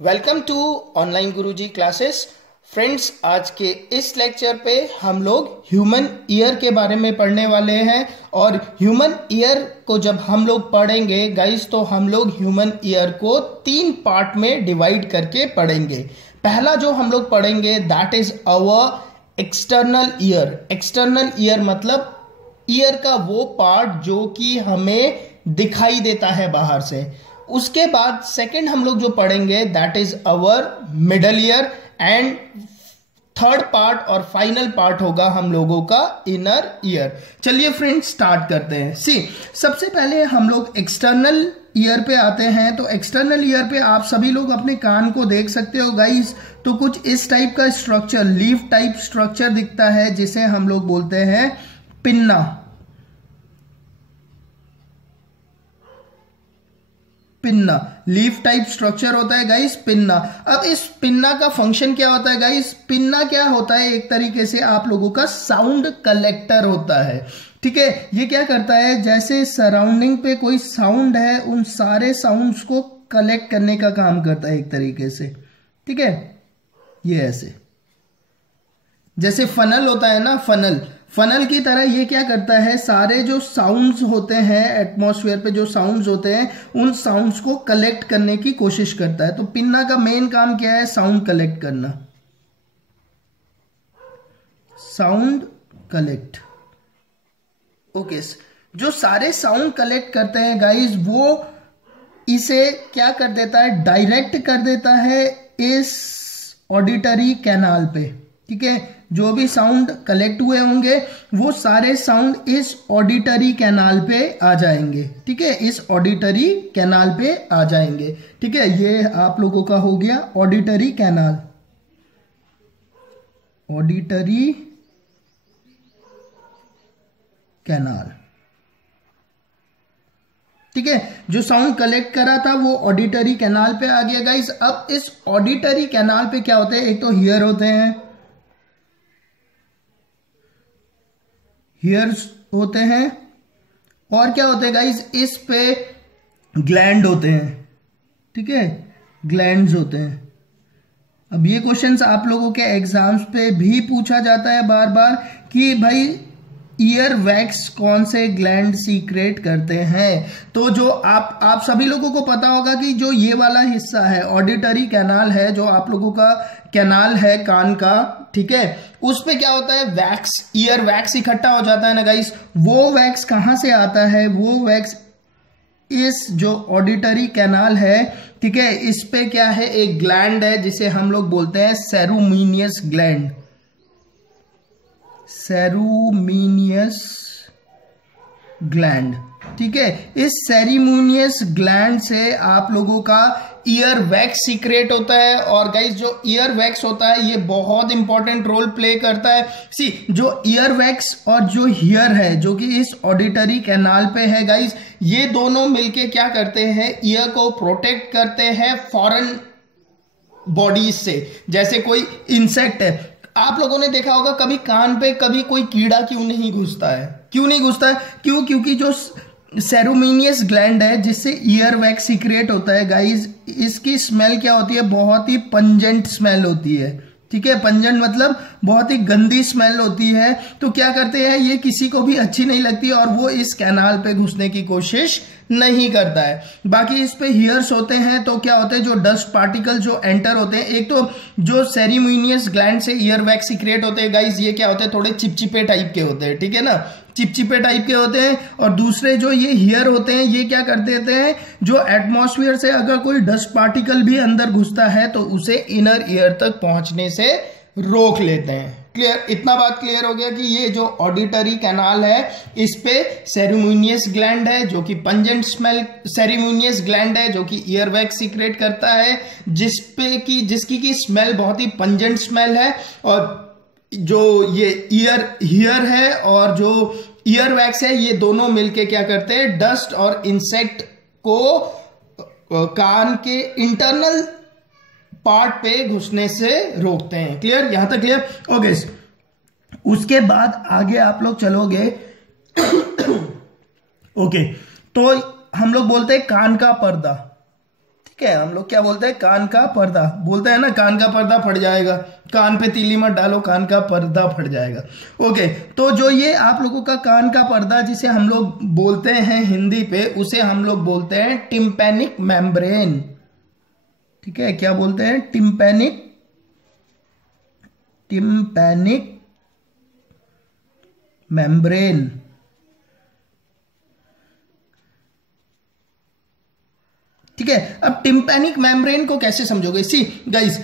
Welcome to online Guruji classes. Friends, आज के इस लेक्चर पे हम लोग ह्यूमन ईयर के बारे में पढ़ने वाले हैं। और ह्यूमन ईयर को जब हम लोग पढ़ेंगे गाइस, तो हम लोग ह्यूमन ईयर को 3 पार्ट में डिवाइड करके पढ़ेंगे। पहला जो हम लोग पढ़ेंगे that is our external ear. External ear मतलब ईयर का वो पार्ट जो कि हमें दिखाई देता है बाहर से। उसके बाद सेकंड हम लोग जो पढ़ेंगे that is our middle ear, and third part और फाइनल पार्ट होगा हम लोगों का इनर ईयर। चलिए फ्रेंड्स स्टार्ट करते हैं। सबसे पहले हम लोग एक्सटर्नल ईयर पे आते हैं। तो एक्सटर्नल ईयर पे आप सभी लोग अपने कान को देख सकते हो गाइस। तो कुछ इस टाइप का स्ट्रक्चर, लीफ टाइप स्ट्रक्चर दिखता है जिसे हम लोग बोलते हैं pinna. Pinna leaf type structure होता है गाइस, पिन्ना। अब इस पिन्ना का फंक्शन क्या होता है गाइस? पिन्ना क्या होता है? एक तरीके से आप लोगों का साउंड कलेक्टर होता है। ठीक है, ये क्या करता है, जैसे सराउंडिंग पे कोई साउंड है उन सारे साउंड्स को कलेक्ट करने का काम करता है एक तरीके से। ठीक है, ये ऐसे जैसे फनल होता है ना, फनल की तरह ये क्या करता है, सारे जो साउंड्स होते हैं एटमॉस्फेयर पे, जो साउंड्स होते हैं उन साउंड्स को कलेक्ट करने की कोशिश करता है। तो पिन्ना का मेन काम क्या है? साउंड कलेक्ट करना, साउंड कलेक्ट। ओके, जो सारे साउंड कलेक्ट करते हैं गाइस, वो इसे क्या कर देता है, डायरेक्ट कर देता है इस ऑडिटरी कैनाल पे। ठीक है, जो भी साउंड कलेक्ट हुए होंगे वो सारे साउंड इस ऑडिटरी कैनाल पे आ जाएंगे। ठीक है, इस ऑडिटरी कैनाल पे आ जाएंगे। ठीक है, ये आप लोगों का हो गया ऑडिटरी कैनाल, ऑडिटरी कैनाल। ठीक है, जो साउंड कलेक्ट करा था वो ऑडिटरी कैनाल पे आ गया गाइस। अब इस ऑडिटरी कैनाल पे क्या होते हैं, एक तो हियर होते हैं, हियर्स होते हैं, और क्या होते हैं गाइस, इस पे ग्लैंड होते हैं। ठीक है, ग्लैंड्स होते हैं। अब ये क्वेश्चंस आप लोगों के एग्जाम्स पे भी पूछा जाता है बार बार कि भाई ईयर वैक्स कौन से ग्लैंड सीक्रेट करते हैं। तो जो आप सभी लोगों को पता होगा कि जो ये वाला हिस्सा है ऑडिटरी कैनाल है, जो आप लोगों का कैनाल है कान का, ठीक है, उस पे क्या होता है, वैक्स, ईयर वैक्स इकट्ठा हो जाता है ना गाइस। वो वैक्स कहां से आता है? वो वैक्स इस जो ऑडिटरी कैनाल है, ठीक है, इस पे क्या है, एक ग्लैंड है जिसे हम लोग बोलते हैं सेरुमिनियस ग्लैंड, सेरुमिनियस ग्लैंड। ठीक है, इस सेरेमोनियस ग्लैंड से आप लोगों का ईयर वैक्स सीक्रेट होता है। और गाइस जो ईयर वैक्स होता है ये बहुत इंपॉर्टेंट रोल प्ले करता है। जो ईयर वैक्स और जो हियर है जो कि इस ऑडिटरी कैनाल पे है गाइस, ये दोनों मिलके क्या करते हैं, ईयर को प्रोटेक्ट करते हैं फॉरेन बॉडीज से। जैसे कोई इंसेक्ट है, आप लोगों ने देखा होगा कभी कान पे कभी कोई कीड़ा क्यों नहीं घुसता है? क्यों नहीं घुसता है? क्योंकि जो सेरुमिनियस ग्लैंड है जिससे ईयर वैक्स सीक्रेट होता है गाइस, इसकी स्मेल क्या होती है, बहुत ही पंजेंट स्मेल होती है। ठीक है, पंजेंट मतलब बहुत ही गंदी स्मेल होती है। तो क्या करते हैं, ये किसी को भी अच्छी नहीं लगती और वो इस कैनाल पे घुसने की कोशिश नहीं करता है। बाकी इस पे हियर्स होते हैं, तो क्या होते हैं, जो डस्ट पार्टिकल जो एंटर होते हैं, एक तो जो सेरेमोनियस ग्लैंड से ईयर वैक्स सीक्रेट होते हैं गाइस, ये क्या होते हैं, थोड़े चिपचिपे टाइप के होते हैं। ठीक है ना, चिपचिपे टाइप के होते हैं। और दूसरे जो ये हियर होते हैं, ये क्या कर देते हैं, जो एटमॉस्फेयर से अगर कोई डस्ट पार्टिकल भी अंदर घुसता है तो उसे इनर ईयर तक पहुंचने से रोक लेते हैं। क्लियर? इतना बात क्लियर हो गया कि ये जो ऑडिटरी कैनाल है इस पे सेरेमोनियस ग्लैंड है जो कि पंजेंट स्मेल, सेरेमोनियस ग्लैंड है जो कि ईयर वैक्स सीक्रेट करता है, जिसकी की स्मेल बहुत ही पंजेंट स्मेल है। और जो ये हियर है और जो ईयर वैक्स है, ये दोनों मिलके क्या करते हैं, डस्ट और इंसेक्ट को कान के इंटरनल पार्ट पे घुसने से रोकते हैं। क्लियर? यहां तक क्लियर? ओके, उसके बाद आगे आप लोग चलोगे। ओके, तो हम लोग बोलते हैं कान का पर्दा। ठीक है, हम लोग क्या बोलते हैं, कान का पर्दा बोलते हैं ना, कान का पर्दा फट जाएगा, कान पे तीली मत डालो, कान का पर्दा फट जाएगा। ओके, तो जो ये आप लोगों का कान का पर्दा जिसे हम लोग बोलते हैं हिंदी पे, उसे हम लोग बोलते हैं टिम्पैनिक मेम्ब्रेन। ठीक है, क्या बोलते हैं, टिम्पैनिक मेम्ब्रेन। ठीक है, अब टिम्पैनिक मेम्ब्रेन को कैसे समझोगे? सी गाइस,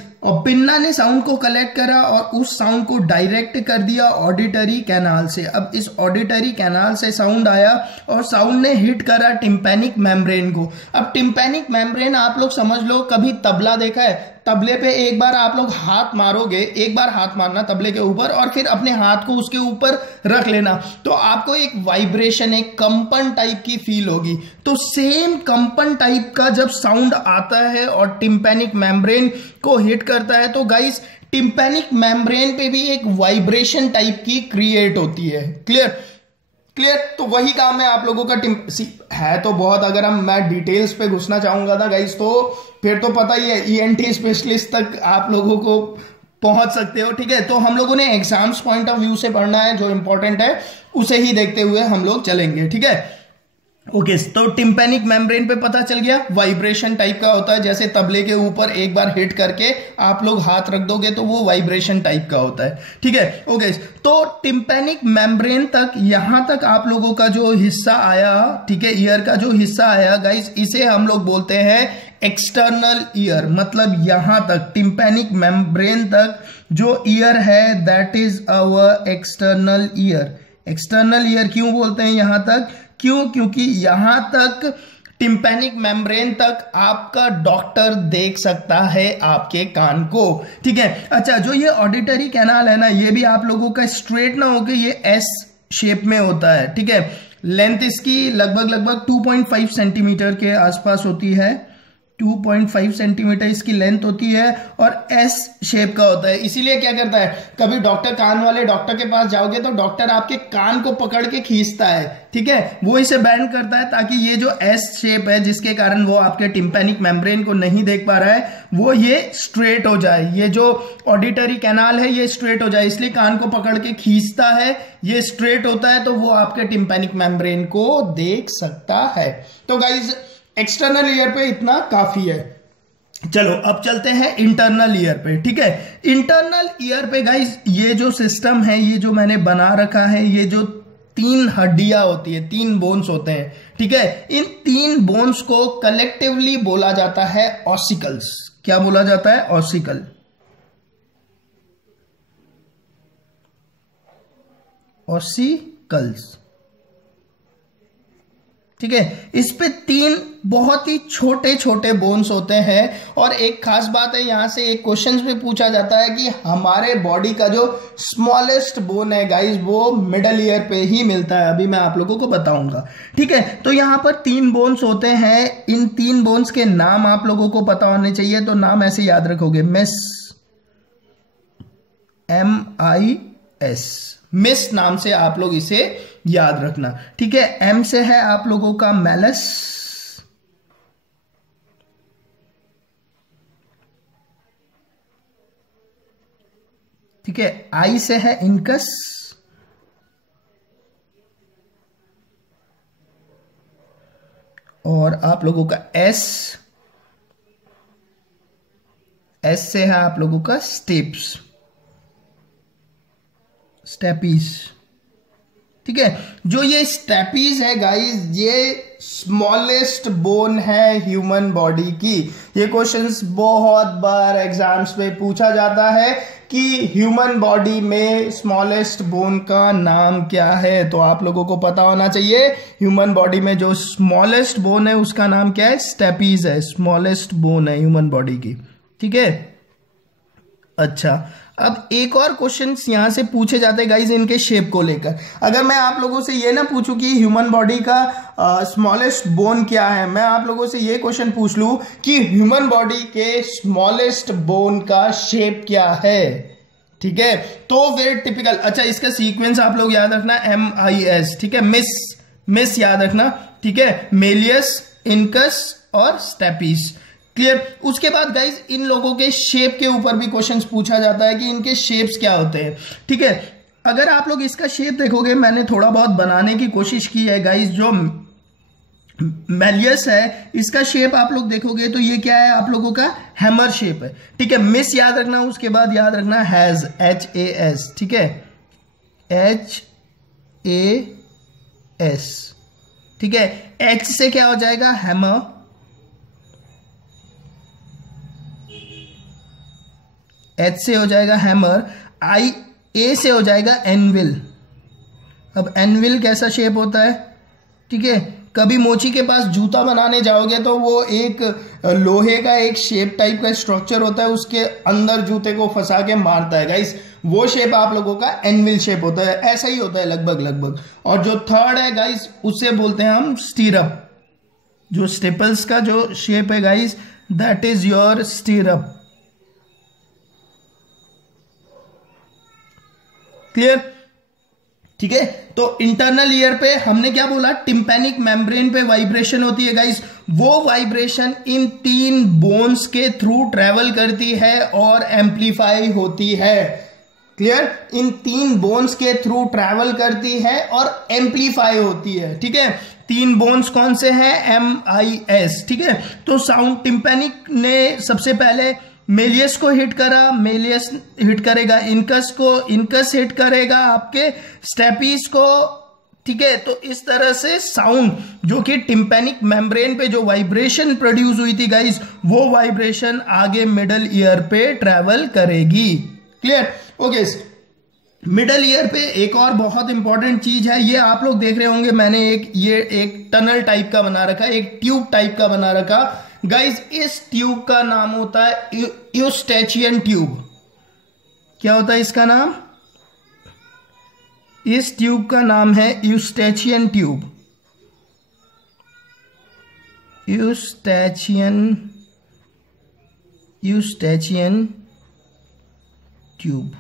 पिन्ना ने साउंड को कलेक्ट करा और उस साउंड को डायरेक्ट कर दिया ऑडिटरी कैनाल से। अब इस ऑडिटरी कैनाल से साउंड आया और साउंड ने हिट करा टिम्पैनिक मेम्ब्रेन को। अब टिम्पैनिक मेम्ब्रेन आप लोग समझ लो, कभी तबला देखा है, तबले पे एक बार आप लोग हाथ मारोगे, एक बार हाथ मारना तबले के ऊपर और फिर अपने हाथ को उसके ऊपर रख लेना, तो आपको एक वाइब्रेशन, एक कंपन टाइप की फील होगी। तो सेम कंपन टाइप का जब साउंड आता है और टिम्पैनिक मेम्ब्रेन को हिट करता है, तो गाइस टिम्पैनिक मेम्ब्रेन पे भी एक वाइब्रेशन टाइप की क्रिएट होती है। क्लियर? तो वही काम है आप लोगों का है तो बहुत, अगर मैं डिटेल्स पे घुसना चाहूंगा ना गाइस, तो फिर तो पता ही है, ईएनटी स्पेशलिस्ट तक आप लोगों को पहुंच सकते हो। ठीक है, तो हम लोगों ने एग्जाम्स पॉइंट ऑफ व्यू से पढ़ना है, जो इंपॉर्टेंट है उसे ही देखते हुए हम लोग चलेंगे। ठीक है, ओके, तो टिम्पैनिक मेम्ब्रेन पे पता चल गया, वाइब्रेशन टाइप का होता है, जैसे तबले के ऊपर एक बार हिट करके आप लोग हाथ रख दोगे तो वो वाइब्रेशन टाइप का होता है। ठीक है, ओके, तो टिम्पैनिक मेम्ब्रेन तक, यहां तक आप लोगों का जो हिस्सा आया, ठीक है, ईयर का जो हिस्सा आया गाइस, इसे हम लोग बोलते हैं एक्सटर्नल ईयर। मतलब यहां तक टिम्पैनिक मेम्ब्रेन तक जो ईयर है, that is our external ear. External ear क्यों बोलते हैं यहां तक? क्योंकि यहां तक टिम्पैनिक मेम्ब्रेन तक आपका डॉक्टर देख सकता है आपके कान को। ठीक है, अच्छा, जो ये ऑडिटरी कैनाल है ना, ये भी आप लोगों का स्ट्रेट ना होकर ये एस शेप में होता है। ठीक है, लेंथ इसकी लगभग 2.5 सेंटीमीटर के आसपास होती है, 2.5 सेंटीमीटर इसकी लेंथ होती है और एस शेप का होता है। इसीलिए क्या करता है, कभी डॉक्टर, कान वाले डॉक्टर के पास जाओगे तो डॉक्टर आपके कान को पकड़ के खींचता है। ठीक है, वो इसे बैंड करता है ताकि ये जो एस शेप है, जिसके कारण वो आपके टिम्पैनिक मेम्ब्रेन को नहीं देख पा रहा है, वो ये स्ट्रेट हो जाए, ये जो ऑडिटरी कैनाल है ये स्ट्रेट हो जाए, इसलिए कान को पकड़ के खींचता है, ये स्ट्रेट होता है तो वो आपके टिम्पैनिक मेम्ब्रेन को देख सकता है। तो गाइज एक्सटर्नल ईयर पे इतना काफी है। चलो अब चलते हैं इंटरनल ईयर पे। ठीक है, इंटरनल ईयर पे गाइस, ये जो सिस्टम है, ये जो मैंने बना रखा है, ये जो 3 हड्डियां होती है, 3 बोन्स होते हैं। ठीक है, इन 3 बोन्स को कलेक्टिवली बोला जाता है ऑसिकल्स। क्या बोला जाता है? ऑसिकल। ऑसिकल्स। ठीक है, इस पे 3 बहुत ही छोटे छोटे बोन्स होते हैं। और एक खास बात है, यहां से एक क्वेश्चन भी पूछा जाता है कि हमारे बॉडी का जो स्मॉलेस्ट बोन है गाइस, वो मिडल ईयर पे ही मिलता है। अभी मैं आप लोगों को बताऊंगा। ठीक है, तो यहां पर 3 बोन्स होते हैं। इन 3 बोन्स के नाम आप लोगों को पता होने चाहिए, तो नाम ऐसे याद रखोगे, MIS, मिस नाम से आप लोग इसे याद रखना। ठीक है, एम से है आप लोगों का मैलस, ठीक है, आई से है इनकस, और आप लोगों का एस से है आप लोगों का स्टेप्स, स्टेपीज। ठीक है, जो ये स्टेपीज है गाइस, ये स्मॉलेस्ट बोन है ह्यूमन बॉडी की। ये क्वेश्चंस बहुत बार एग्जाम्स में पूछा जाता है कि ह्यूमन बॉडी में स्मॉलेस्ट बोन का नाम क्या है, तो आप लोगों को पता होना चाहिए ह्यूमन बॉडी में जो स्मॉलेस्ट बोन है उसका नाम क्या है? स्टेपीज है, स्मॉलेस्ट बोन है ह्यूमन बॉडी की। ठीक है, अच्छा, अब एक और क्वेश्चंस यहां से पूछे जाते हैं गाइस इनके शेप को लेकर। अगर मैं आप लोगों से ये ना पूछूं कि ह्यूमन बॉडी का स्मॉलेस्ट बोन क्या है, मैं आप लोगों से ये क्वेश्चन पूछ लूं कि ह्यूमन बॉडी के स्मॉलेस्ट बोन का शेप क्या है। ठीक है, तो वेरी टिपिकल। अच्छा, इसका सीक्वेंस आप लोग याद रखना, MIS। ठीक है, मिस याद रखना। ठीक है, मेलियस, इनकस और स्टेपीज। क्लियर। उसके बाद गाइज इन लोगों के शेप के ऊपर भी क्वेश्चंस पूछा जाता है कि इनके शेप्स क्या होते हैं, ठीक है। अगर आप लोग इसका शेप देखोगे, मैंने थोड़ा बहुत बनाने की कोशिश की है गाइज। जो मैलियस है इसका शेप आप लोग देखोगे तो ये क्या है आप लोगों का, हैमर शेप है, ठीक है। मिस याद रखना, उसके बाद याद रखना हैज, HAS, ठीक है, HAS, ठीक है। H से क्या हो जाएगा, हैमर, H से हो जाएगा हैमर, A से हो जाएगा एनविल। अब एनविल कैसा शेप होता है, ठीक है। कभी मोची के पास जूता बनाने जाओगे तो वो एक लोहे का एक शेप टाइप का स्ट्रक्चर होता है, उसके अंदर जूते को फंसा के मारता है गाइस, वो शेप आप लोगों का एनविल शेप होता है। ऐसा ही होता है लगभग। और जो थर्ड है गाइस उससे बोलते हैं हम स्टीरअप। जो स्टेपल्स का जो शेप है guys, that is your स्टीरअप। Clear, ठीक है। तो इंटरनल ईयर पे हमने क्या बोला, टिम्पैनिक मेम्ब्रेन पे वाइब्रेशन होती है गाइस। वो वाइब्रेशन इन 3 बोन्स के थ्रू ट्रेवल करती है और एम्पलीफाई होती है। क्लियर, इन 3 बोन्स के थ्रू ट्रेवल करती है और एम्पलीफाई होती है, ठीक है। 3 बोन्स कौन से हैं, MIS, ठीक है। तो साउंड टिम्पैनिक ने सबसे पहले मेलियस को हिट करा, मेलियस हिट करेगा इनकस को, इनकस हिट करेगा आपके स्टेपीज को, ठीक है। तो इस तरह से साउंड जो कि टिम्पैनिक मेम्ब्रेन पे जो वाइब्रेशन प्रोड्यूस हुई थी गाइस, वो वाइब्रेशन आगे मिडल ईयर पे ट्रेवल करेगी। Clear, okay. मिडल ईयर पे एक और बहुत इंपॉर्टेंट चीज है, ये आप लोग देख रहे होंगे, मैंने ये एक टनल टाइप का बना रखा, एक ट्यूब टाइप का बना रखा गाइज। इस ट्यूब का नाम होता है यूस्टेचियन ट्यूब। क्या होता है इसका नाम, इस ट्यूब का नाम है Eustachian tube, Eustachian tube.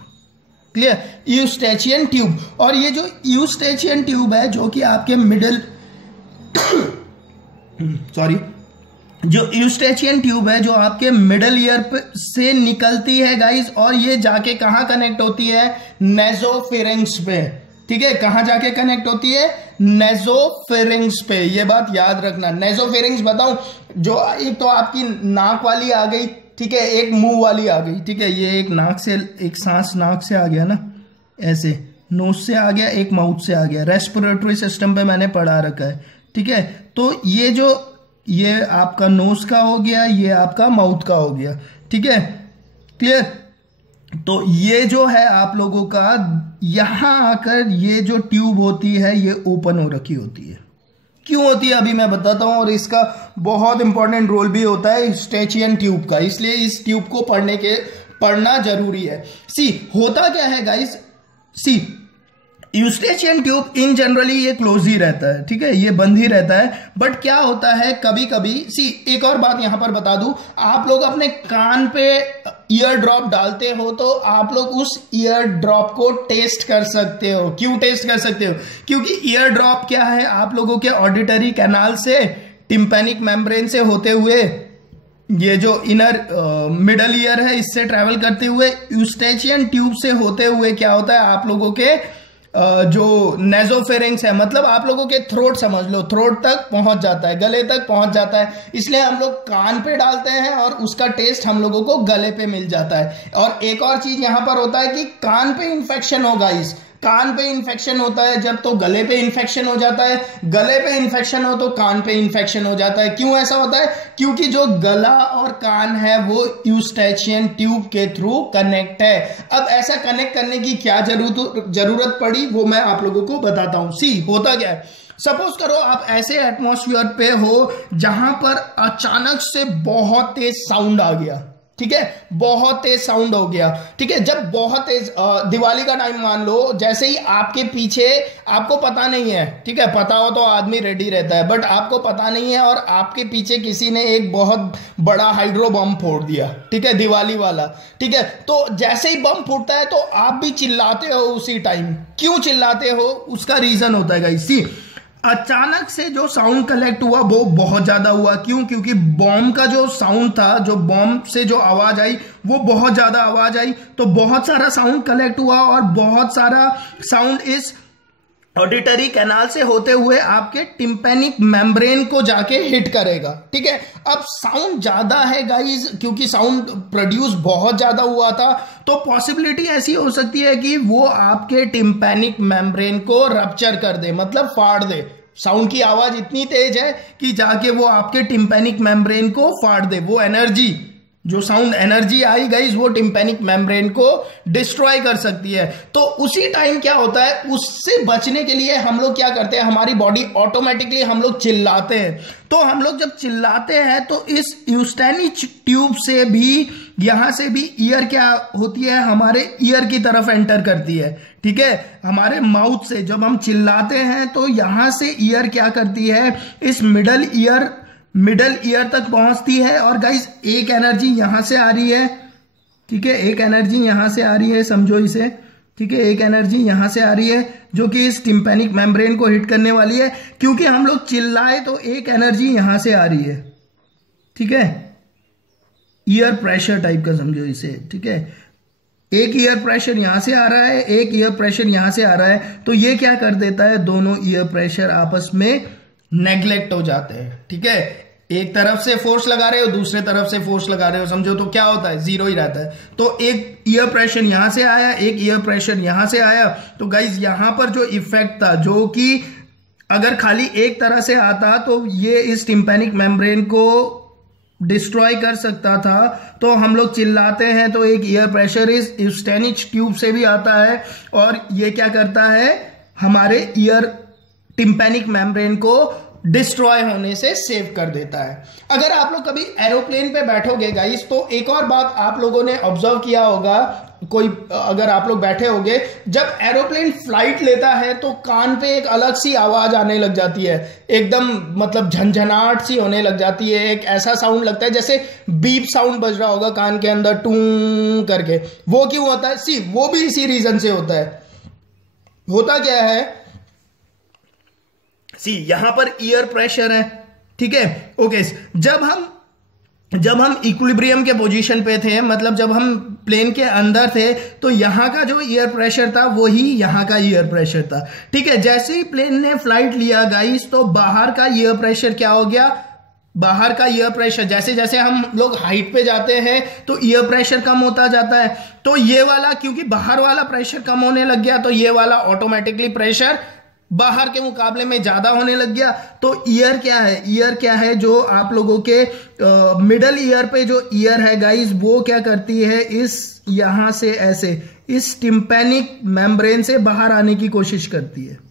Clear, Eustachian tube. और ये जो यूस्टेचियन ट्यूब है जो कि आपके मिडल जो यूस्टेचियन ट्यूब है जो आपके मिडल ईयर से निकलती है गाइस, और ये जाके कहां कनेक्ट होती है, नेजोफेरिंग्स पे, ठीक है। कहां जाके कनेक्ट होती है, नेजोफेरिंग्स पे। ये बात याद रखना। नेजोफेरिंग्स बताऊं, जो एक तो आपकी नाक वाली आ गई, ठीक है, एक मुंह वाली आ गई, ठीक है। ये एक नाक से, एक सांस नाक से आ गया ना, ऐसे नोज से आ गया, एक माउथ से आ गया। रेस्पिरेटरी सिस्टम पे मैंने पढ़ा रखा है, ठीक है। तो ये आपका नोज का हो गया, ये आपका माउथ का हो गया, ठीक है। क्लियर, तो ये जो है आप लोगों का यहां आकर ये जो ट्यूब होती है ये ओपन हो रखी होती है। क्यों होती है अभी मैं बताता हूं, और इसका बहुत इंपॉर्टेंट रोल भी होता है यूस्टेचियन ट्यूब का, इसलिए इस ट्यूब को पढ़ना जरूरी है। सी होता क्या है गाइस, सी यूस्टेचियन ट्यूब इन जनरली ये क्लोज ही रहता है, ठीक है, ये बंद ही रहता है। बट क्या होता है कभी कभी, सी एक और बात यहां पर बता दूं, आप लोग अपने कान पे ईयर ड्रॉप डालते हो तो आप लोग उस ईयर ड्रॉप को टेस्ट कर सकते हो। क्यों टेस्ट कर सकते हो, क्योंकि ईयर ड्रॉप क्या है, आप लोगों के ऑडिटरी कैनाल से टिम्पैनिक मेम्ब्रेन से होते हुए ये जो इनर मिडल ईयर है इससे ट्रेवल करते हुए यूस्टेचियन ट्यूब से होते हुए क्या होता है, आप लोगों के जो नेजोफेरिंग्स है, मतलब आप लोगों के थ्रोट समझ लो, थ्रोट तक पहुंच जाता है, गले तक पहुंच जाता है। इसलिए हम लोग कान पे डालते हैं और उसका टेस्ट हम लोगों को गले पे मिल जाता है। और एक और चीज यहां पर होता है कि कान पे इंफेक्शन होगा, इस कान पे इंफेक्शन होता है जब, तो गले पे इंफेक्शन हो जाता है, गले पे इंफेक्शन हो तो कान पे इंफेक्शन हो जाता है। क्यों ऐसा होता है, क्योंकि जो गला और कान है वो यूस्टेचियन ट्यूब के थ्रू कनेक्ट है। अब ऐसा कनेक्ट करने की क्या जरूरत पड़ी वो मैं आप लोगों को बताता हूं। सी होता क्या है, सपोज करो आप ऐसे एटमॉस्फेयर पे हो जहां पर अचानक से बहुत तेज साउंड आ गया, ठीक है, बहुत तेज साउंड हो गया, ठीक है। जब बहुत तेज, दिवाली का टाइम मान लो, जैसे ही आपके पीछे, आपको पता नहीं है, ठीक है, पता हो तो आदमी रेडी रहता है, बट आपको पता नहीं है और आपके पीछे किसी ने एक बहुत बड़ा हाइड्रो बम फोड़ दिया, ठीक है, दिवाली वाला, ठीक है। तो जैसे ही बम फूटता है तो आप भी चिल्लाते हो उसी टाइम। क्यों चिल्लाते हो, उसका रीजन होता है गाइस। सी अचानक से जो साउंड कलेक्ट हुआ वो बहुत ज्यादा हुआ। क्यों? क्योंकि बॉम्ब का जो साउंड था, जो बॉम्ब से जो आवाज आई वो बहुत ज्यादा आवाज आई, तो बहुत सारा साउंड कलेक्ट हुआ और बहुत सारा साउंड इस ऑडिटरी कैनाल से होते हुए आपके टिम्पैनिक मेम्ब्रेन को जाके हिट करेगा। ठीक है, अब साउंड ज्यादा है गाइस, क्योंकि साउंड प्रोड्यूस बहुत ज्यादा हुआ था, तो पॉसिबिलिटी ऐसी हो सकती है कि वो आपके टिम्पैनिक मेम्ब्रेन को रप्चर कर दे, मतलब फाड़ दे। साउंड की आवाज इतनी तेज है कि जाके वो आपके टिम्पैनिक मेम्ब्रेन को फाड़ दे। वो एनर्जी, जो साउंड एनर्जी आई गाइस, वो टिम्पैनिक मेम्ब्रेन को डिस्ट्रॉय कर सकती है। तो उसी टाइम क्या होता है, उससे बचने के लिए हम लोग क्या करते हैं, हमारी बॉडी ऑटोमेटिकली हम लोग चिल्लाते हैं। तो हम लोग जब चिल्लाते हैं तो इस यूस्टेनिच ट्यूब से भी, यहां से भी ईयर क्या होती है, हमारे ईयर की तरफ एंटर करती है। ठीक है, हमारे माउथ से जब हम चिल्लाते हैं तो यहां से ईयर क्या करती है, इस मिडल ईयर तक पहुंचती है। और गाइस एक एनर्जी यहां से आ रही है, ठीक है, एक एनर्जी यहां से आ रही है, समझो इसे। ठीक है, एक एनर्जी यहां से आ रही है जो कि इस टिम्पैनिक मेम्ब्रेन को हिट करने वाली है। क्योंकि हम लोग चिल्लाए तो एक एनर्जी यहां से आ रही है। ठीक है, ईयर प्रेशर टाइप का समझो इसे। ठीक है, एक ईयर प्रेशर यहां से आ रहा है, एक ईयर प्रेशर यहां से आ रहा है, तो ये क्या कर देता है, दोनों ईयर प्रेशर आपस में नेग्लेक्ट हो जाते हैं। ठीक है, एक तरफ से फोर्स लगा रहे हो, दूसरे तरफ से फोर्स लगा रहे हो, समझो, तो क्या होता है, जीरो ही रहता है। तो एक ईयर प्रेशर यहां से आया, एक ईयर प्रेशर यहां से आया, तो गाइज यहां पर जो इफेक्ट था, जो कि अगर खाली एक तरह से आता तो ये इस टिम्पैनिक मेम्ब्रेन को डिस्ट्रॉय कर सकता था। तो हम लोग चिल्लाते हैं तो एक ईयर प्रेशर इस यूस्टेनिच ट्यूब से भी आता है और ये क्या करता है, हमारे ईयर टिम्पैनिक मेम्ब्रेन को डिस्ट्रॉय होने से सेव कर देता है। अगर आप लोग कभी एरोप्लेन पे बैठोगे गाइस, तो एक और बात आप लोगों ने ऑब्जर्व किया होगा, कोई अगर आप लोग बैठे होंगे, जब एरोप्लेन फ्लाइट लेता है तो कान पे एक अलग सी आवाज आने लग जाती है, एकदम मतलब झंझनाहट सी होने लग जाती है। एक ऐसा साउंड लगता है जैसे बीप साउंड बज रहा होगा कान के अंदर, टूं करके। वो क्यों होता है? सी, वो भी इसी रीजन से होता है। होता क्या है, सी यहां पर ईयर प्रेशर है। ठीक है, ओके, जब हम इक्विलिब्रियम के पोजीशन पे थे, मतलब जब हम प्लेन के अंदर थे, तो यहां का जो ईयर प्रेशर था वही यहां का ईयर प्रेशर था। ठीक है, जैसे ही प्लेन ने फ्लाइट लिया गाइस, तो बाहर का ईयर प्रेशर क्या हो गया, बाहर का ईयर प्रेशर, जैसे जैसे हम लोग हाइट पे जाते हैं तो ईयर प्रेशर कम होता जाता है। तो ये वाला, क्योंकि बाहर वाला प्रेशर कम होने लग गया, तो ये वाला ऑटोमेटिकली प्रेशर बाहर के मुकाबले में ज्यादा होने लग गया। तो ईयर क्या है, ईयर क्या है, जो आप लोगों के मिडल ईयर पे जो ईयर है गाइस, वो क्या करती है, इस यहां से ऐसे इस टिम्पैनिक मेम्ब्रेन से बाहर आने की कोशिश करती है।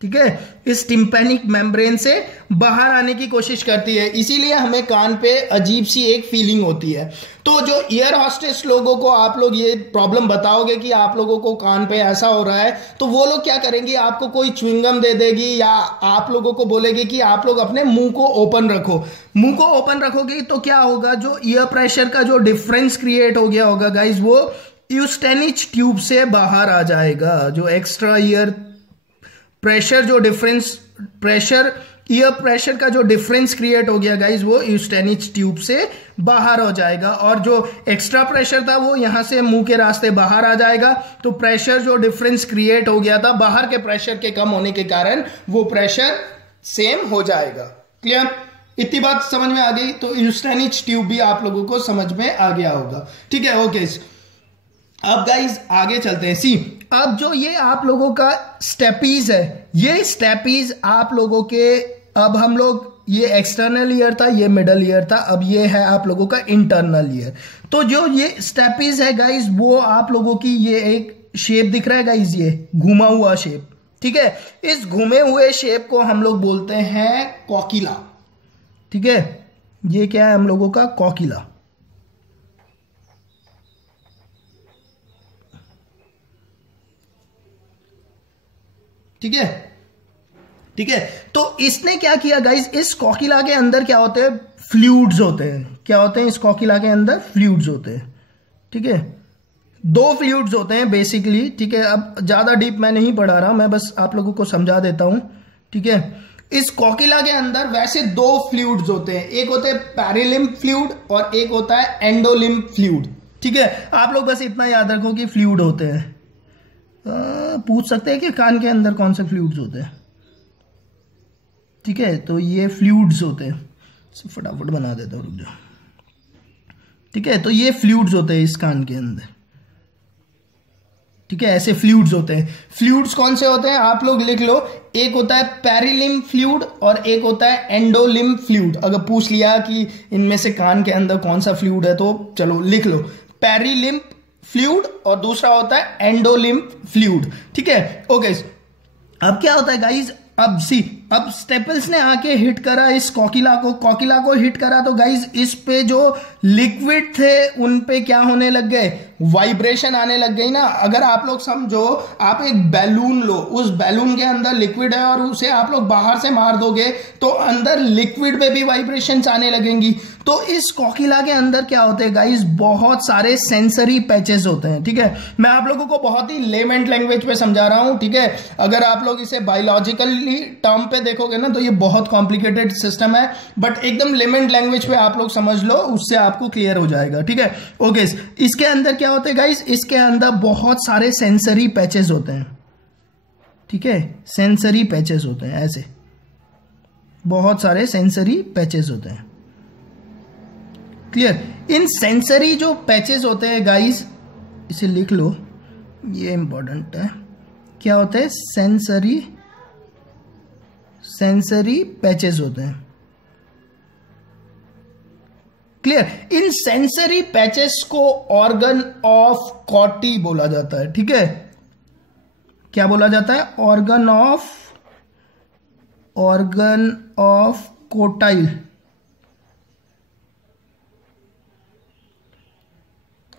ठीक है, इस टिम्पैनिक मेम्ब्रेन से बाहर आने की कोशिश करती है, इसीलिए हमें कान पे अजीब सी एक फीलिंग होती है। तो जो ईयर हॉस्टेस लोगों को आप लोग ये प्रॉब्लम बताओगे कि आप लोगों को कान पे ऐसा हो रहा है, तो वो लोग क्या करेंगे, आपको कोई च्युइंगम दे देगी या आप लोगों को बोलेगी कि आप लोग अपने मुंह को ओपन रखो। मुंह को ओपन रखोगे तो क्या होगा, जो ईयर प्रेशर का जो डिफरेंस क्रिएट हो गया होगा गाइज, वो यूस्टेनिच ट्यूब से बाहर आ जाएगा। जो एक्स्ट्रा ईयर प्रेशर, जो डिफरेंस प्रेशर, ईयर प्रेशर का जो डिफरेंस क्रिएट हो गया गाइज, वो यूस्टेनिच ट्यूब से बाहर हो जाएगा। और जो एक्स्ट्रा प्रेशर था वो यहां से मुंह के रास्ते बाहर आ जाएगा। तो प्रेशर जो डिफरेंस क्रिएट हो गया था बाहर के प्रेशर के कम होने के कारण, वो प्रेशर सेम हो जाएगा। क्लियर? इतनी बात समझ में आ गई? तो यूस्टेनिच ट्यूब भी आप लोगों को समझ में आ गया होगा। ठीक है, ओके, अब गाइज आगे चलते हैं। सी, अब जो ये आप लोगों का स्टेपीज है, ये स्टेपीज आप लोगों के, अब हम लोग, ये एक्सटर्नल ईयर था, ये मिडल ईयर था, अब ये है आप लोगों का इंटरनल ईयर। तो जो ये स्टेपीज है गाइज, वो आप लोगों की, ये एक शेप दिख रहा है गाइज, ये घुमा हुआ शेप। ठीक है, इस घूमे हुए शेप को हम लोग बोलते हैं कॉकिला। ठीक है, ये क्या है हम लोगों का, कॉकिला। ठीक है, ठीक है, तो इसने क्या किया गाइस, इस कॉकिला के अंदर क्या होते हैं, फ्लूइड्स होते हैं। क्या होते हैं इस कॉकिला के अंदर, फ्लूइड्स होते हैं। ठीक है, दो फ्लूइड्स होते हैं बेसिकली। ठीक है, अब ज्यादा डीप मैं नहीं पढ़ा रहा, मैं बस आप लोगों को समझा देता हूं। ठीक है। इस कोकिला के अंदर वैसे दो फ्लूइड्स होते हैं, एक होते हैं पेरिलिम्फ फ्लूइड और एक होता है एंडोलिम्फ फ्लूइड, ठीक है। आप लोग बस इतना याद रखो कि फ्लूइड होते हैं। पूछ सकते हैं कि कान के अंदर कौन से फ्लूइड्स होते हैं, ठीक है। तो ये फ्लूइड्स होते हैं, फटाफट बना देता हूं, रुक जाओ, ठीक है। तो ये फ्लूइड्स होते हैं इस कान के अंदर, ठीक है। ऐसे फ्लूइड्स होते हैं। फ्लूइड्स कौन से होते हैं आप लोग लिख लो, एक होता है पेरिलिम्फ फ्लूइड और एक होता है एंडोलिम्फ फ्लूइड। अगर पूछ लिया कि इनमें से कान के अंदर कौन सा फ्लूइड है तो चलो लिख लो, पेरिलिम्फ फ्लूइड और दूसरा होता है एंडोलिम्फ फ्लूइड, ठीक है। ओके, अब क्या होता है गाइज, अब स्टेपल्स ने आके हिट करा इस कोकिला को हिट करा तो गाइज इस पे जो लिक्विड थे उन पे क्या होने लग गए, वाइब्रेशन आने लग गई ना। अगर आप लोग समझो, आप एक बैलून लो, उस बैलून के अंदर लिक्विड है और उसे आप लोग बाहर से मार दोगे तो अंदर लिक्विड में भी वाइब्रेशंस आने लगेंगी। तो इस कोकिला के अंदर क्या होते हैं गाइज, बहुत सारे सेंसरी पैचेस होते हैं, ठीक है। मैं आप लोगों को बहुत ही लेमेंट लैंग्वेज पे समझा रहा हूं, ठीक है। अगर आप लोग इसे बायोलॉजिकली टर्म पे देखोगे ना तो ये बहुत कॉम्प्लिकेटेड सिस्टम है, बट एकदम लेमेंट लैंग्वेज पे आप लोग समझ लो, उससे आपको क्लियर हो जाएगा, ठीक है। ओके, इसके अंदर क्या होते हैं गाइज, इसके अंदर बहुत सारे सेंसरी पैचेस होते हैं, ठीक है। सेंसरी पैचेस होते हैं, ऐसे बहुत सारे सेंसरी पैचेस होते हैं, क्लियर। इन सेंसरी जो पैचेस होते हैं गाइज, इसे लिख लो, ये इंपॉर्टेंट है। क्या होते हैं, सेंसरी पैचेस होते हैं, क्लियर। इन सेंसरी पैचेस को ऑर्गन ऑफ कॉटी बोला जाता है, ठीक है। क्या बोला जाता है, ऑर्गन ऑफ कोटाइल।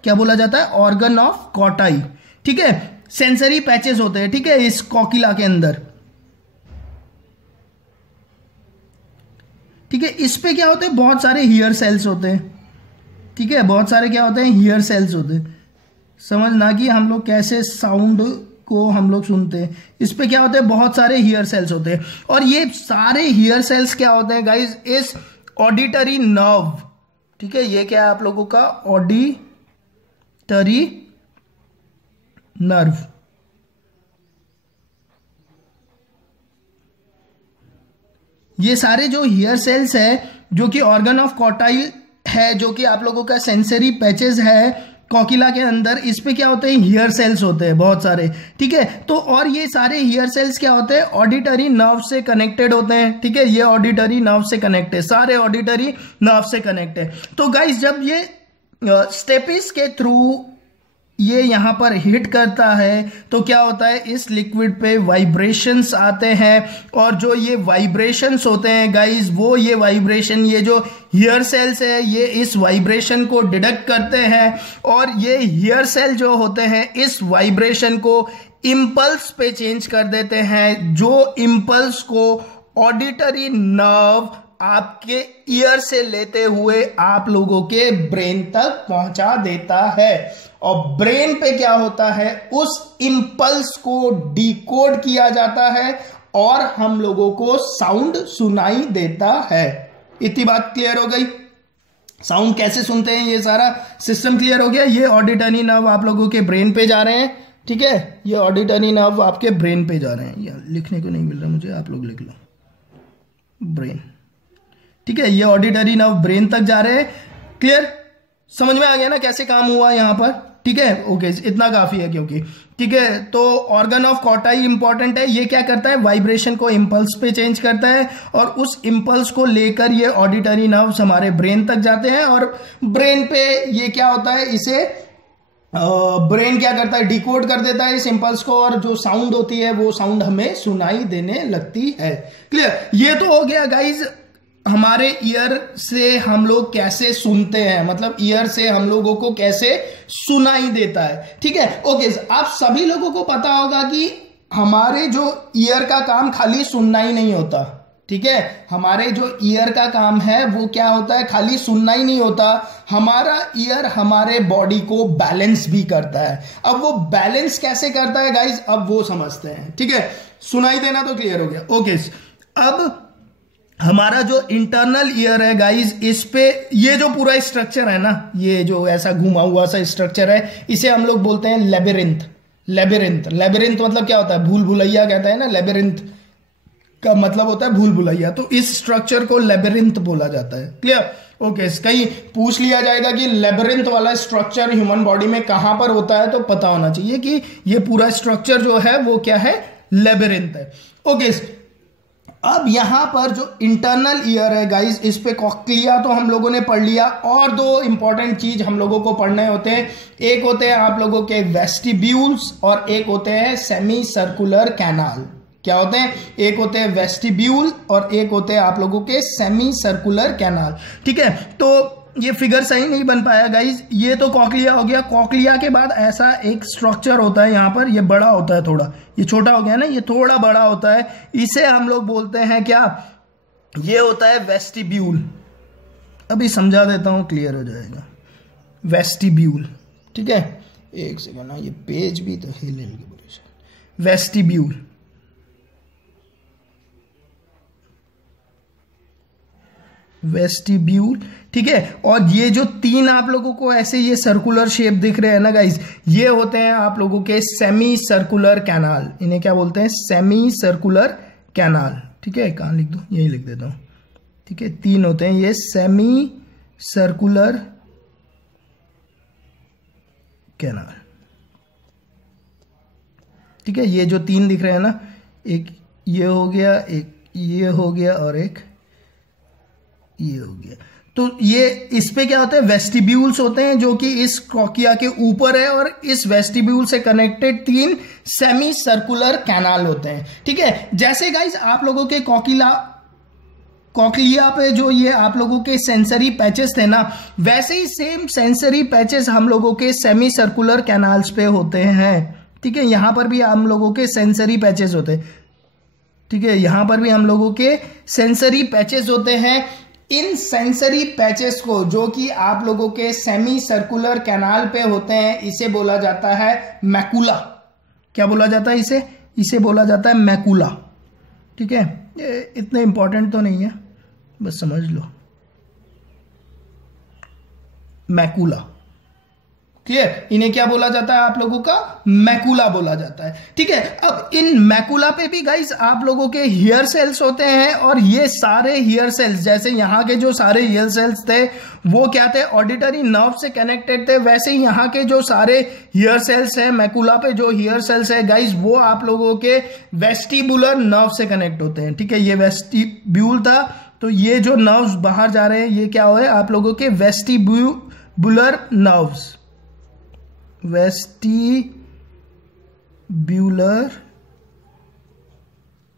क्या बोला जाता है, ऑर्गन ऑफ कॉटाई, ठीक है। सेंसरी पैचेस होते हैं, ठीक है, इस कोकिला के अंदर, ठीक है। इस पे क्या होते हैं, बहुत सारे हियर सेल्स होते हैं, ठीक है। बहुत सारे क्या होते हैं, हियर सेल्स होते हैं। समझना कि हम लोग कैसे साउंड को हम लोग सुनते हैं। इस पे क्या होते हैं, बहुत सारे हियर सेल्स होते हैं। और ये सारे हियर सेल्स क्या होते हैं गाइज, इस ऑडिटरी नर्व, ठीक है। ये क्या है आप लोगों का, ऑडिटरी नर्व। ये सारे जो हियर सेल्स है, जो कि ऑर्गन ऑफ कॉटाइल है, जो कि आप लोगों का सेंसरी पैचेस है कोकिला के अंदर, इस पे क्या होते हैं, हियर सेल्स होते हैं बहुत सारे, ठीक है। तो और ये सारे हियर सेल्स क्या होते हैं, ऑडिटरी नर्व से कनेक्टेड होते हैं, ठीक है। ये ऑडिटरी नर्व से कनेक्ट है, सारे ऑडिटरी नर्व से कनेक्ट है। तो गाइस जब ये स्टेपिस के थ्रू ये यहां पर हिट करता है तो क्या होता है, इस लिक्विड पे वाइब्रेशंस आते हैं। और जो ये वाइब्रेशंस होते हैं गाइस, वो ये वाइब्रेशन, ये जो हियर सेल्स है ये इस वाइब्रेशन को डिटेक्ट करते हैं और ये हियर सेल जो होते हैं इस वाइब्रेशन को इंपल्स पे चेंज कर देते हैं, जो इंपल्स को ऑडिटरी नर्व आपके ईयर से लेते हुए आप लोगों के ब्रेन तक पहुंचा देता है। और ब्रेन पे क्या होता है, उस इंपल्स को डिकोड किया जाता है और हम लोगों को साउंड सुनाई देता है। इतनी बात क्लियर हो गई, साउंड कैसे सुनते हैं ये सारा सिस्टम क्लियर हो गया। ये ऑडिटरी नर्व आप लोगों के ब्रेन पे जा रहे हैं, ठीक है। ये ऑडिटरी नर्व आपके ब्रेन पे जा रहे हैं, ये लिखने को नहीं मिल रहा मुझे, आप लोग लिख लो, ब्रेन, ठीक है। ये ऑडिटरी नर्व ब्रेन तक जा रहे हैं, क्लियर, समझ में आ गया ना कैसे काम हुआ यहां पर, ठीक है। ओके, इतना काफी है क्योंकि, ठीक है। तो ऑर्गन ऑफ कॉटाई इंपॉर्टेंट है, ये क्या करता है, वाइब्रेशन को इंपल्स पे चेंज करता है और उस इंपल्स को लेकर ये ऑडिटरी नर्व्स हमारे ब्रेन तक जाते हैं और ब्रेन पे ये क्या होता है, इसे ब्रेन क्या करता है, डिकोड कर देता है इस इंपल्स को और जो साउंड होती है वो साउंड हमें सुनाई देने लगती है, क्लियर। ये तो हो गया गाइज हमारे ईयर से हम लोग कैसे सुनते हैं, मतलब ईयर से हम लोगों को कैसे सुनाई देता है, ठीक है। ओके, आप सभी लोगों को पता होगा कि हमारे जो ईयर का काम खाली सुनना ही नहीं होता, ठीक है। हमारे जो ईयर का काम है वो क्या होता है, खाली सुनना ही नहीं होता, हमारा ईयर हमारे बॉडी को बैलेंस भी करता है। अब वो बैलेंस कैसे करता है गाइज, अब वो समझते हैं, ठीक है। सुनाई देना तो क्लियर हो गया। ओके, अब हमारा जो इंटरनल ईयर है गाइज, इस पे ये जो पूरा स्ट्रक्चर है ना, ये जो ऐसा घुमा हुआ सा स्ट्रक्चर है, इसे हम लोग बोलते हैं लेबिरिंथ। लेबिरिंथ लेबिरिंथ मतलब क्या होता है? भूल भुलैया कहता है ना, लेबिरिंथ का मतलब होता है भूल भुलैया। तो इस स्ट्रक्चर को लेबिरिंथ बोला जाता है। क्लियर? ओके, कहीं पूछ लिया जाएगा कि लेबिरिंथ वाला स्ट्रक्चर ह्यूमन बॉडी में कहां पर होता है, तो पता होना चाहिए कि ये पूरा स्ट्रक्चर जो है वो क्या है? लेबिरिंथ है। ओके, अब यहां पर जो इंटरनल ईयर है गाइस, इस पे कॉक्लिया तो हम लोगों ने पढ़ लिया, और दो इंपॉर्टेंट चीज हम लोगों को पढ़ने होते हैं। एक होते हैं आप लोगों के वेस्टिब्यूल्स और एक होते हैं सेमी सर्कुलर कैनाल। क्या होते हैं? एक होते हैं वेस्टिब्यूल और एक होते हैं आप लोगों के सेमी सर्कुलर कैनाल। ठीक है, तो ये फिगर सही नहीं बन पाया गाइज। ये तो कॉक्लिया हो गया। कॉक्लिया के बाद ऐसा एक स्ट्रक्चर होता है यहां पर, ये बड़ा होता है थोड़ा, ये छोटा हो गया ना, ये थोड़ा बड़ा होता है, इसे हम लोग बोलते हैं क्या? ये होता है वेस्टिब्यूल। अभी समझा देता हूं, क्लियर हो जाएगा। वेस्टिब्यूल, ठीक है, एक सेकंड ना, ये पेज भी तो हिल के। वेस्टिब्यूल, वेस्टिब्यूल, ठीक है। और ये जो तीन आप लोगों को ऐसे ये सर्कुलर शेप दिख रहे हैं ना गाइस, ये होते हैं आप लोगों के सेमी सर्कुलर कैनाल। इन्हें क्या बोलते हैं? Semi circular canal. ठीक है, कहां लिख दूं? यही लिख देता हूं। ठीक है, तीन होते हैं ये सेमी सर्कुलर कैनाल। ठीक है, ये जो तीन दिख रहे हैं ना, एक ये हो गया, एक ये हो गया और एक ये हो गया। तो ये इस पे क्या होता है? वेस्टिब्यूल्स होते हैं जो कि इस कॉक्लिया के ऊपर है, और इस वेस्टिब्यूल से कनेक्टेड तीन सेमी सर्कुलर कैनाल होते हैं। ठीक है, जैसे गाइस आप लोगों के कॉक्लिया पे जो ये आप लोगों के सेंसरी पैचेस थे ना, वैसे ही सेम सेंसरी पैचेस हम लोगों के सेमी सर्कुलर कैनाल्स पे होते हैं। ठीक है, यहां पर भी हम लोगों के सेंसरी पैचेस होते हैं। ठीक है, यहां पर भी हम लोगों के सेंसरी पैचेस होते हैं। इन सेंसरी पैचेस को, जो कि आप लोगों के सेमी सर्कुलर कैनाल पे होते हैं, इसे बोला जाता है मैकुला। क्या बोला जाता है इसे? इसे बोला जाता है मैकुला। ठीक है, ये इतने इंपॉर्टेंट तो नहीं है, बस समझ लो, मैकुला। क्लियर? इन्हें क्या बोला जाता है? आप लोगों का मैकुला बोला जाता है। ठीक है, अब इन मैकुला पे भी गाइस आप लोगों के हेयर सेल्स होते हैं, और ये सारे हेयर सेल्स, जैसे यहाँ के जो सारे हेयर सेल्स थे वो क्या थे? ऑडिटरी नर्व से कनेक्टेड थे। वैसे ही यहाँ के जो सारे हेयर सेल्स है, मैकुला पे जो हेयर सेल्स है गाइस, वो आप लोगों के वेस्टिबुलर नर्व से कनेक्ट होते हैं। ठीक है, ये वेस्टिब्यूल था, तो ये जो नर्व्स बाहर जा रहे हैं ये क्या हो है? आप लोगों के वेस्टिब्यूलर नर्व्स, वेस्टिब्यूलर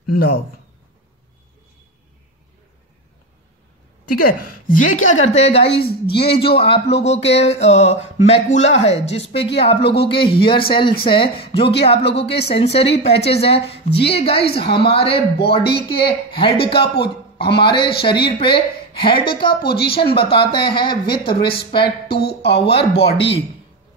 नर्व। ठीक है, ये क्या करते हैं गाइस? ये जो आप लोगों के मैकुला है, जिसपे कि आप लोगों के हेयर सेल्स है, जो कि आप लोगों के सेंसरी पैचेस हैं, ये गाइस हमारे बॉडी के हेड का, हमारे शरीर पे हेड का पोजीशन बताते हैं with respect to our body.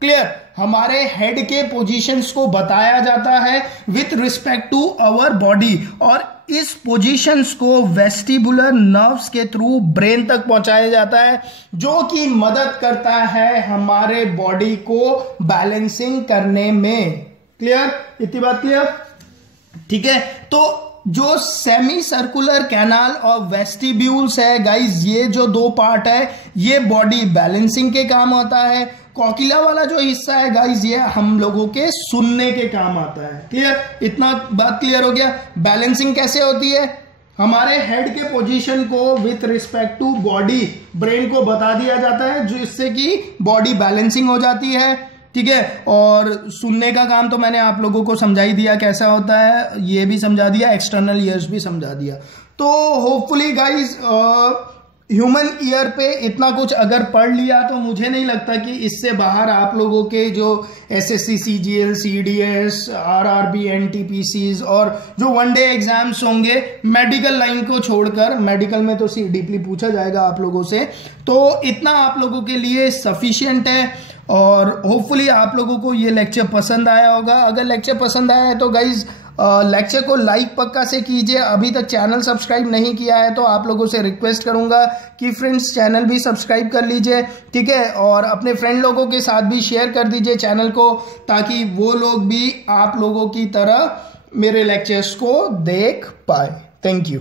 Clear? हमारे हेड के पोजीशंस को बताया जाता है with respect to our body, और इस पोजीशंस को वेस्टिबुलर नर्व्स के थ्रू ब्रेन तक पहुंचाया जाता है, जो कि मदद करता है हमारे बॉडी को बैलेंसिंग करने में। क्लियर? इतनी बात क्लियर? ठीक है, तो जो सेमी सर्कुलर कैनाल और वेस्टिब्यूल्स है गाइज, ये जो दो पार्ट है, ये बॉडी बैलेंसिंग के काम आता है। कॉक्लिया वाला जो हिस्सा है गाइज, ये हम लोगों के सुनने के काम आता है। क्लियर? इतना बात क्लियर हो गया? बैलेंसिंग कैसे होती है? हमारे हेड के पोजीशन को with respect to body brain को बता दिया जाता है, जिससे कि बॉडी बैलेंसिंग हो जाती है। ठीक है, और सुनने का काम तो मैंने आप लोगों को समझा ही दिया कैसा होता है, ये भी समझा दिया, एक्सटर्नल ईयर्स भी समझा दिया। तो होपफुली गाइज ह्यूमन ईयर पे इतना कुछ अगर पढ़ लिया, तो मुझे नहीं लगता कि इससे बाहर आप लोगों के जो एसएससी, सीजीएल, सीडीएस, आरआरबी, एनटीपीसीज और जो वनडे एग्जाम्स होंगे मेडिकल लाइन को छोड़कर, मेडिकल में तो डीपली पूछा जाएगा आप लोगों से, तो इतना आप लोगों के लिए सफिशिएंट है। और होपफुली आप लोगों को ये लेक्चर पसंद आया होगा। अगर लेक्चर पसंद आया है तो गाइज लेक्चर को लाइक पक्का से कीजिए। अभी तक चैनल सब्सक्राइब नहीं किया है तो आप लोगों से रिक्वेस्ट करूंगा कि फ्रेंड्स चैनल भी सब्सक्राइब कर लीजिए, ठीक है, और अपने फ्रेंड लोगों के साथ भी शेयर कर दीजिए चैनल को, ताकि वो लोग भी आप लोगों की तरह मेरे लेक्चर्स को देख पाए। Thank you.